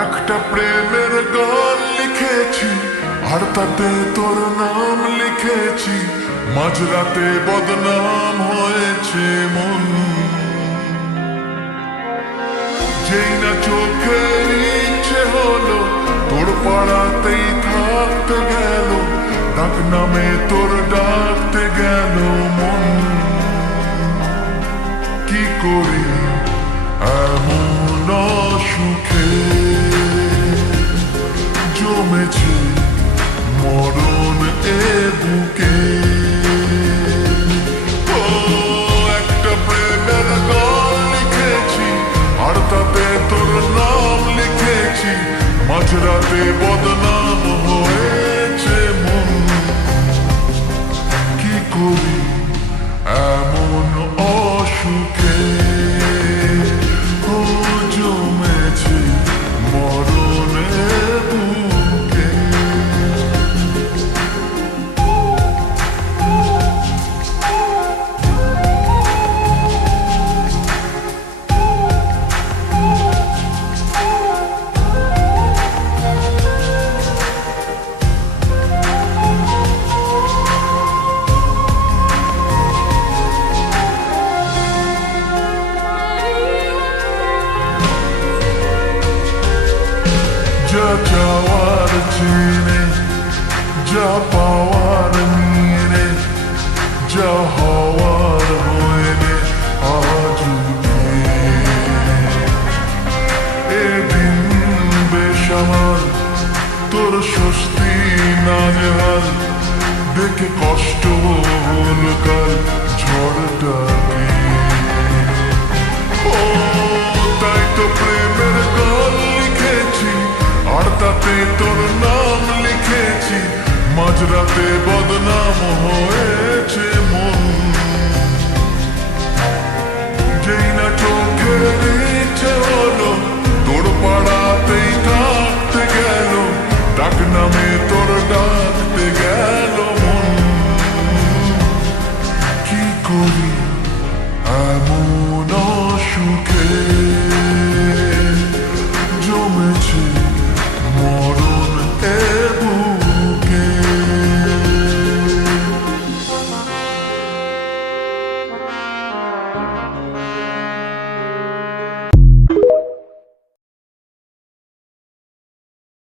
একটা প্রেমের গান লিখেছি আর তাতে তোর নাম লিখেছি, মাঝরাতে বদনাম হয়েছে মন। যেই না চোখের ইচ্ছে হলো তোর পাড়াতেই থাকতে গেল, ডাক নামে তোর ডাকতে গেল মন। কি করি এমন সুখে জমেছে মরণ এ বুকে। ও একটা প্রেমের গান লিখেছি আর তাতে তোর নাম লিখেছি, মাঝরাতে বদনাম হয়েছে মন। কি করি এমন অসুখে জমেছে মরণে বুকে। যা চাওয়ার চেনে, যা পাওয়ার নিয়ে নে, যা হওয়ার হয়ে নে আজ এদিন বেসামাল তোর স্বস্তি না নেহাল, দেখে কষ্ট হল কাল ঝড়টাকে। ও তাই তো প্রেমের গান লিখেছি আর তাতে তোর নাম লিখেছি, মাঝরাতে বদনাম হয়েছে মন। যেই না চোখের ইচ্ছে হলো তোর পাড়াতেই থাকতে গেল, ডাক নামে তোর ডাকতে গেল মন। কি করি এমন সুখে